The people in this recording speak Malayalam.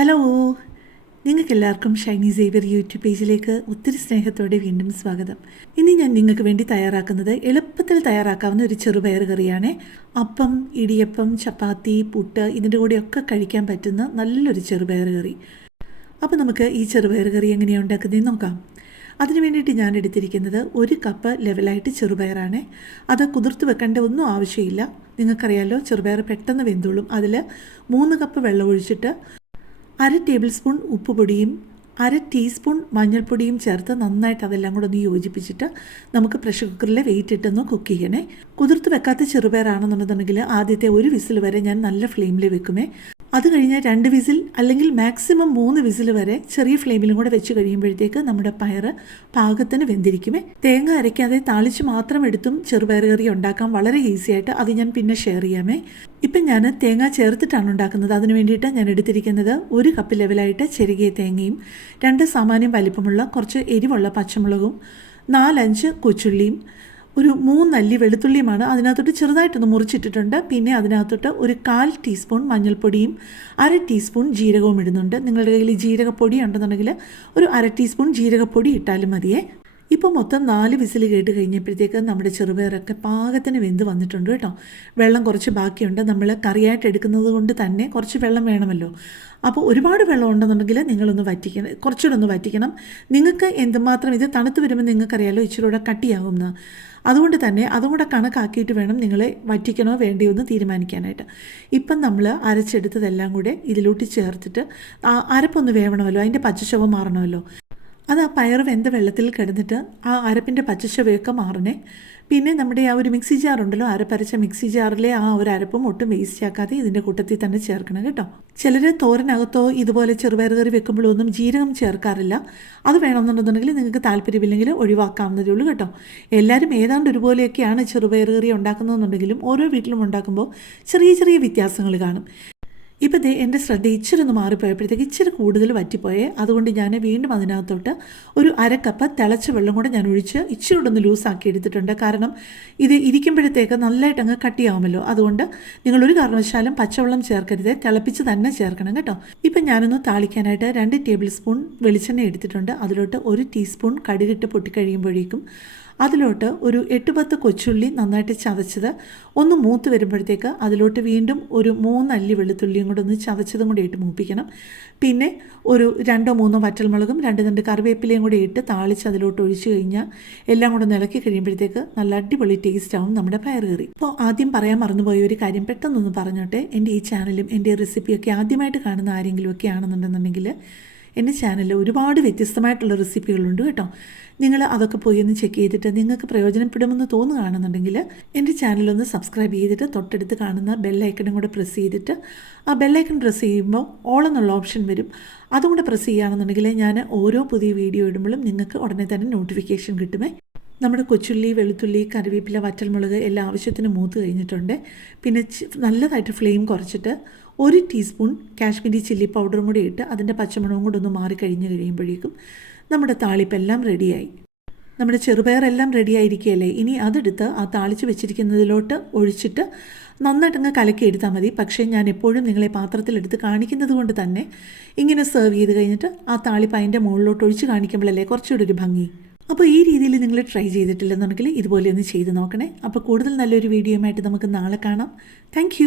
ഹലോ നിങ്ങൾക്ക് എല്ലാവർക്കും ഷൈനി സേവർ യൂട്യൂബ് പേജിലേക്ക് ഒത്തിരി സ്നേഹത്തോടെ വീണ്ടും സ്വാഗതം. ഇനി ഞാൻ നിങ്ങൾക്ക് വേണ്ടി തയ്യാറാക്കുന്നത് എളുപ്പത്തിൽ തയ്യാറാക്കാവുന്ന ഒരു ചെറുപയർ കറിയാണ്. അപ്പം ഇടിയപ്പം ചപ്പാത്തി പുട്ട് ഇതിന്റെ കൂടെയൊക്കെ കഴിക്കാൻ പറ്റുന്ന നല്ലൊരു ചെറുപയർ കറി. അപ്പോൾ നമുക്ക് ഈ ചെറുപയർ കറി എങ്ങനെയാണ് ഉണ്ടാക്കുന്നതെന്ന് നോക്കാം. അതിന് വേണ്ടിയിട്ട് ഞാൻ എടുത്തിരിക്കുന്നത് ഒരു കപ്പ് ലെവലായിട്ട് ചെറുപയറാണ്. അത് കുതിർത്ത് വെക്കേണ്ട ഒന്നും ആവശ്യമില്ല. നിങ്ങൾക്കറിയാലോ ചെറുപയർ പെട്ടെന്ന് വെന്തോളും അതിൽ മൂന്ന് കപ്പ് വെള്ളം ഒഴിച്ചിട്ട് അര ടേബിൾ സ്പൂൺ ഉപ്പുപൊടിയും അര ടീസ്പൂൺ മഞ്ഞൾപ്പൊടിയും ചേർത്ത് നന്നായിട്ട് അതെല്ലാം കൂടെ ഒന്ന് യോജിപ്പിച്ചിട്ട് നമുക്ക് പ്രഷർ കുക്കറിൽ വെയിറ്റ് ഇട്ടൊന്ന് കുക്ക് ചെയ്യണേ. കുതിർത്ത് വെക്കാത്ത ചെറുപയറാണെന്നുണ്ടെന്നുണ്ടെങ്കിൽ ആദ്യത്തെ ഒരു വിസിൽ വരെ ഞാൻ നല്ല ഫ്ലെയിമിൽ വെക്കുമേ. അത് കഴിഞ്ഞ് രണ്ട് വിസിൽ അല്ലെങ്കിൽ മാക്സിമം മൂന്ന് വിസിൽ വരെ ചെറിയ ഫ്ലെയിമിലും കൂടെ വെച്ച് കഴിയുമ്പോഴത്തേക്ക് നമ്മുടെ പയറ് പാകത്തിന് വെന്തിരിക്കുമേ. തേങ്ങ അരയ്ക്കാതെ താളിച്ച് മാത്രം എടുത്തും ചെറുപയർ കറി ഉണ്ടാക്കാൻ വളരെ ഈസി ആയിട്ട് അത് ഞാൻ പിന്നെ ഷെയർ ചെയ്യാമേ. ഇപ്പം ഞാൻ തേങ്ങ ചേർത്തിട്ടാണ് ഉണ്ടാക്കുന്നത്. അതിന് വേണ്ടിയിട്ട് ഞാൻ എടുത്തിരിക്കുന്നത് ഒരു കപ്പ് ലെവലായിട്ട് ചെറുകിയ തേങ്ങയും രണ്ട് സാമാന്യം വലിപ്പമുള്ള കുറച്ച് എരിവുള്ള പച്ചമുളകും നാലഞ്ച് കൊച്ചുള്ളിയും ഒരു മൂന്നല്ലി വെളുത്തുള്ളിയുമാണ് അതിനകത്തോട്ട് ചെറുതായിട്ടൊന്ന് മുറിച്ചിട്ടിട്ടുണ്ട്. പിന്നെ അതിനകത്തോട്ട് ഒരു കാൽ ടീസ്പൂൺ മഞ്ഞൾപ്പൊടിയും അര ടീസ്പൂൺ ജീരകവും ഇടുന്നുണ്ട്. നിങ്ങളുടെ കയ്യിൽ ജീരകപ്പൊടി ഉണ്ടെന്നുണ്ടെങ്കിൽ ഒരു അര ടീസ്പൂൺ ജീരകപ്പൊടി ഇട്ടാലും മതിയേ. ഇപ്പോൾ മൊത്തം നാല് വിസിൽ കേട്ട് കഴിഞ്ഞപ്പോഴത്തേക്ക് നമ്മുടെ ചെറുപയറൊക്കെ പാകത്തിന് വെന്ത് വന്നിട്ടുണ്ട് കേട്ടോ. വെള്ളം കുറച്ച് ബാക്കിയുണ്ട്. നമ്മൾ കറിയായിട്ട് എടുക്കുന്നത് കൊണ്ട് തന്നെ കുറച്ച് വെള്ളം വേണമല്ലോ. അപ്പോൾ ഒരുപാട് വെള്ളം ഉണ്ടെന്നുണ്ടെങ്കിൽ നിങ്ങളൊന്ന് വറ്റിക്കണം കുറച്ചുകൂടെ ഒന്ന് വറ്റിക്കണം. നിങ്ങൾക്ക് എന്തുമാത്രം ഇത് തണുത്ത് വരുമ്പോൾ നിങ്ങൾക്കറിയാലോ ഇച്ചിരി കൂടെ കട്ടിയാകുമെന്ന്. അതുകൊണ്ട് തന്നെ അതും കൂടെ കണക്കാക്കിയിട്ട് വേണം നിങ്ങളെ വറ്റിക്കണോ വേണ്ടിയോ എന്ന് തീരുമാനിക്കാനായിട്ട്. ഇപ്പം നമ്മൾ അരച്ചെടുത്തതെല്ലാം കൂടെ ഇതിലോട്ട് ചേർത്തിട്ട് അരപ്പൊന്ന് വേവണമല്ലോ അതിന്റെ പച്ചച്ചവ മാറണമല്ലോ. അത് ആ പയർ വെന്ത വെള്ളത്തിൽ കിടന്നിട്ട് ആ അരപ്പിന്റെ പച്ചച്ചവയൊക്കെ മാറണേ. പിന്നെ നമ്മുടെ ആ ഒരു മിക്സി ജാറുണ്ടല്ലോ അരപ്പരച്ച മിക്സി ജാറിലെ ആ ഒരു അരപ്പും ഒട്ടും വേസ്റ്റ് ആക്കാതെ ഇതിന്റെ കൂട്ടത്തിൽ തന്നെ ചേർക്കണം കേട്ടോ. ചിലർ തോരനകത്തോ ഇതുപോലെ ചെറുപയർ കറി വെക്കുമ്പോഴൊന്നും ജീരകം ചേർക്കാറില്ല. അത് വേണമെന്നുണ്ടെന്നുണ്ടെങ്കിൽ നിങ്ങൾക്ക് താല്പര്യമില്ലെങ്കിൽ ഒഴിവാക്കാവുന്നതേ ഉള്ളൂ കേട്ടോ. എല്ലാവരും ഏതാണ്ട് ഒരുപോലെയൊക്കെയാണ് ചെറുപയർ കറി ഉണ്ടാക്കുന്നതെന്നുണ്ടെങ്കിലും ഓരോ വീട്ടിലും ഉണ്ടാക്കുമ്പോൾ ചെറിയ ചെറിയ വ്യത്യാസങ്ങൾ കാണും. ഇപ്പം ദേ എന്റെ ശ്രദ്ധ ഇച്ചിരി ഒന്ന് മാറിപ്പോയപ്പോഴത്തേക്ക് ഇച്ചിരി കൂടുതൽ വറ്റിപ്പോയേ. അതുകൊണ്ട് ഞാൻ വീണ്ടും അതിനകത്തോട്ട് ഒരു അരക്കപ്പ് തിളച്ച വെള്ളം കൂടെ ഞാൻ ഒഴിച്ച് ഇച്ചിരി കൂടെ ഒന്ന് ലൂസാക്കി എടുത്തിട്ടുണ്ട്. കാരണം ഇത് ഇരിക്കുമ്പോഴത്തേക്ക് നല്ലതായിട്ട് അങ്ങ് കട്ടിയാവുമല്ലോ. അതുകൊണ്ട് നിങ്ങൾ ഒരു കാരണവശാലും പച്ചവെള്ളം ചേർക്കരുത്. തിളപ്പിച്ച് തന്നെ ചേർക്കണം കേട്ടോ. ഇപ്പം ഞാനൊന്ന് താളിക്കാനായിട്ട് രണ്ട് ടേബിൾ സ്പൂൺ വെളിച്ചെണ്ണ എടുത്തിട്ടുണ്ട്. അതിലോട്ട് ഒരു ടീസ്പൂൺ കടുകിട്ട് പൊട്ടിക്കഴിയുമ്പോഴേക്കും അതിലോട്ട് ഒരു എട്ട് പത്ത് കൊച്ചുള്ളി നന്നായിട്ട് ചതച്ചത് ഒന്ന് മൂത്ത് വരുമ്പോഴത്തേക്ക് അതിലോട്ട് വീണ്ടും ഒരു മൂന്നല്ലി വെളുത്തുള്ളിയും കൂടെ ഒന്ന് ചതച്ചതും കൂടി ഇട്ട് മൂപ്പിക്കണം. പിന്നെ ഒരു രണ്ടോ മൂന്നോ വറ്റൽമുളകും രണ്ട് രണ്ട് കറിവേപ്പിലയും കൂടി ഇട്ട് താളിച്ച് അതിലോട്ട് ഒഴിച്ചു കഴിഞ്ഞാൽ എല്ലാം കൂടെ ഇളക്കി കഴിയുമ്പോഴത്തേക്ക് നല്ല അടിപൊളി ടേസ്റ്റ് ആവും നമ്മുടെ പയർ കറി. അപ്പോൾ ആദ്യം പറയാൻ മറന്നുപോയ ഒരു കാര്യം പെട്ടെന്നൊന്ന് പറഞ്ഞോട്ടെ. എന്റെ ഈ ചാനലും എന്റെ റെസിപ്പിയൊക്കെ ആദ്യമായിട്ട് കാണുന്ന ആരെങ്കിലും ഒക്കെ ആണെന്നുണ്ടെന്നുണ്ടെങ്കിൽ എന്റെ ചാനലിൽ ഒരുപാട് വ്യത്യസ്തമായിട്ടുള്ള റെസിപ്പികളുണ്ട് കേട്ടോ. നിങ്ങൾ അതൊക്കെ പോയി ഒന്ന് ചെക്ക് ചെയ്തിട്ട് നിങ്ങൾക്ക് പ്രയോജനപ്പെടുമെന്ന് തോന്നുകയാണെന്നുണ്ടെങ്കിൽ എന്റെ ചാനലൊന്ന് സബ്സ്ക്രൈബ് ചെയ്തിട്ട് തൊട്ടടുത്ത് കാണുന്ന ബെല്ലൈക്കണും കൂടെ പ്രസ് ചെയ്തിട്ട് ആ ബെല്ലൈക്കൺ പ്രസ് ചെയ്യുമ്പോൾ ഓൾ എന്നുള്ള ഓപ്ഷൻ വരും. അതും പ്രസ് ചെയ്യുകയാണെന്നുണ്ടെങ്കിൽ ഞാൻ ഓരോ പുതിയ വീഡിയോ ഇടുമ്പോഴും നിങ്ങൾക്ക് ഉടനെ തന്നെ നോട്ടിഫിക്കേഷൻ കിട്ടുമേ. നമ്മുടെ കൊച്ചുള്ളി വെളുത്തുള്ളി കറിവേപ്പില വറ്റൽമുളക് എല്ലാ ആവശ്യത്തിനും മൂത്ത് കഴിഞ്ഞിട്ടുണ്ട്. പിന്നെ നല്ലതായിട്ട് ഫ്ലെയിം കുറച്ചിട്ട് ഒരു ടീസ്പൂൺ കാശ്മീരി ചില്ലി പൗഡറും കൂടി ഇട്ട് അതിന്റെ പച്ചമണവും കൂടെ ഒന്ന് മാറി കഴിഞ്ഞ് കഴിയുമ്പോഴേക്കും നമ്മുടെ താളിപ്പെല്ലാം റെഡിയായി. നമ്മുടെ ചെറുപയറെല്ലാം റെഡി ആയിരിക്കുകയല്ലേ ഇനി അതെടുത്ത് ആ താളിച്ച് വെച്ചിരിക്കുന്നതിലോട്ട് ഒഴിച്ചിട്ട് നന്നായിട്ടങ്ങ് കലക്കി എടുത്താൽ മതി. പക്ഷേ ഞാൻ എപ്പോഴും നിങ്ങളെ പാത്രത്തിലെടുത്ത് കാണിക്കുന്നത് കൊണ്ട് തന്നെ ഇങ്ങനെ സെർവ് ചെയ്ത് കഴിഞ്ഞിട്ട് ആ താളിപ്പ് അതിന്റെ മുകളിലോട്ട് ഒഴിച്ച് കാണിക്കുമ്പോഴല്ലേ കുറച്ചുകൂടി ഒരു ഭംഗി. അപ്പോൾ ഈ രീതിയിൽ നിങ്ങൾ ട്രൈ ചെയ്തിട്ടില്ലെന്നുണ്ടെങ്കിൽ ഇതുപോലെ ഒന്ന് ചെയ്ത് നോക്കണേ. അപ്പോൾ കൂടുതൽ നല്ലൊരു വീഡിയോയുമായിട്ട് നമുക്ക് നാളെ കാണാം. താങ്ക്